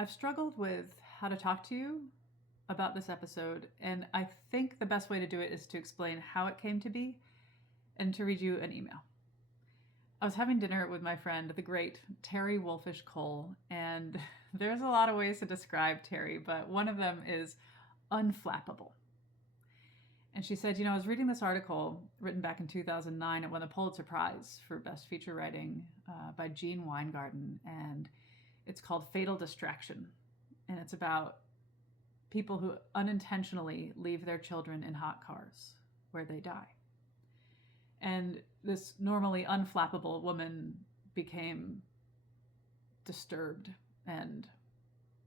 I've struggled with how to talk to you about this episode, and I think the best way to do it is to explain how it came to be and to read you an email. I was having dinner with my friend, the great Terry Wolfisch Cole, and there's a lot of ways to describe Terry, but one of them is unflappable. And she said, I was reading this article written back in 2009. It won the Pulitzer Prize for Best Feature Writing by Gene Weingarten, and it's called Fatal Distraction. And it's about people who unintentionally leave their children in hot cars where they die. And this normally unflappable woman became disturbed and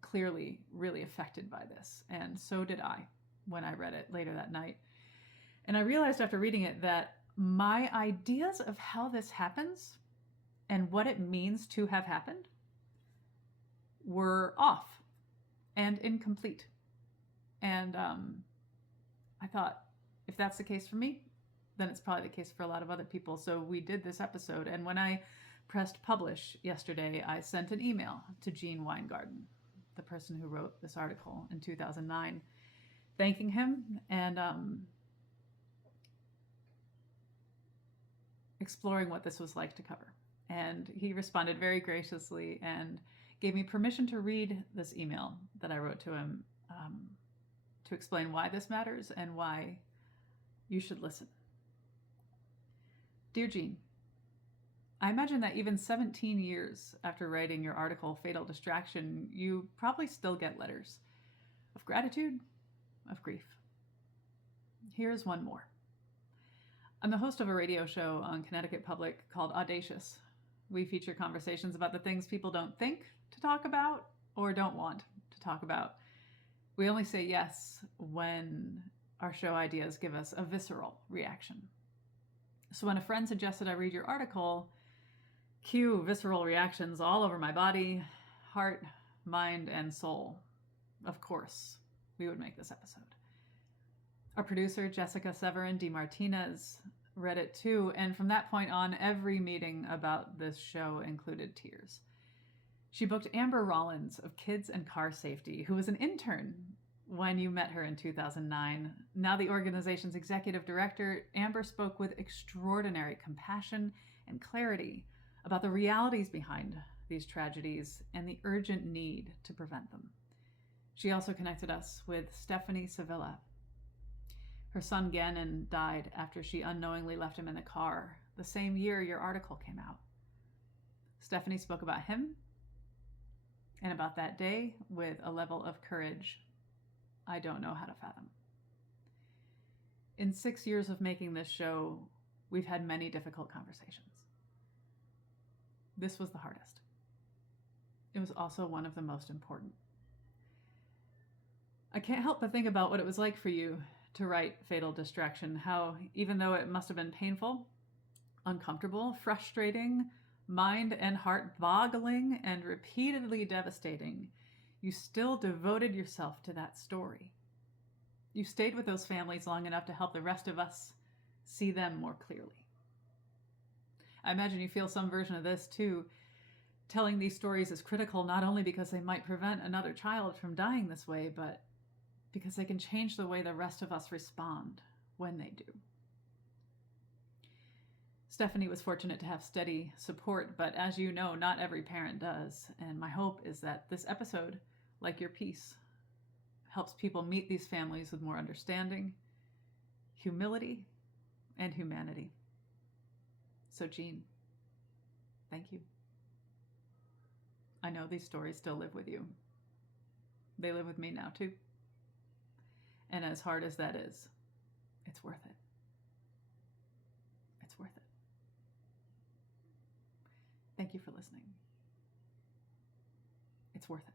clearly really affected by this. And so did I when I read it later that night. And I realized after reading it that my ideas of how this happens and what it means to have happened were off and incomplete. And I thought, if that's the case for me, then it's probably the case for a lot of other people. So we did this episode. And when I pressed publish yesterday, I sent an email to Gene Weingarten, the person who wrote this article in 2009, thanking him and exploring what this was like to cover. And he responded very graciously and gave me permission to read this email that I wrote to him to explain why this matters and why you should listen. Dear Gene, I imagine that even 17 years after writing your article, Fatal Distraction, you probably still get letters of gratitude, of grief. Here's one more. I'm the host of a radio show on Connecticut Public called Audacious. We feature conversations about the things people don't think to talk about or don't want to talk about. We only say yes when our show ideas give us a visceral reaction. So when a friend suggested I read your article, cue visceral reactions all over my body, heart, mind, and soul. Of course, we would make this episode. Our producer, Jessica Severin de Martinez, read it too, and from that point on, every meeting about this show included tears. She booked Amber Rollins of Kids and Car Safety, who was an intern when you met her in 2009. Now the organization's executive director, Amber spoke with extraordinary compassion and clarity about the realities behind these tragedies and the urgent need to prevent them. She also connected us with Stephanie Salvilla. Her son Gannon died after she unknowingly left him in the car the same year your article came out. Stephanie spoke about him and about that day with a level of courage I don't know how to fathom. In 6 years of making this show, we've had many difficult conversations. This was the hardest. It was also one of the most important. I can't help but think about what it was like for you to write Fatal Distraction, how even though it must have been painful, uncomfortable, frustrating, mind and heart boggling, and repeatedly devastating, you still devoted yourself to that story. You stayed with those families long enough to help the rest of us see them more clearly. I imagine you feel some version of this too. Telling these stories is critical not only because they might prevent another child from dying this way, but because they can change the way the rest of us respond when they do. Stephanie was fortunate to have steady support, but as you know, not every parent does. And my hope is that this episode, like your piece, helps people meet these families with more understanding, humility, and humanity. So Gene, thank you. I know these stories still live with you. They live with me now too. And as hard as that is, it's worth it. It's worth it. Thank you for listening. It's worth it.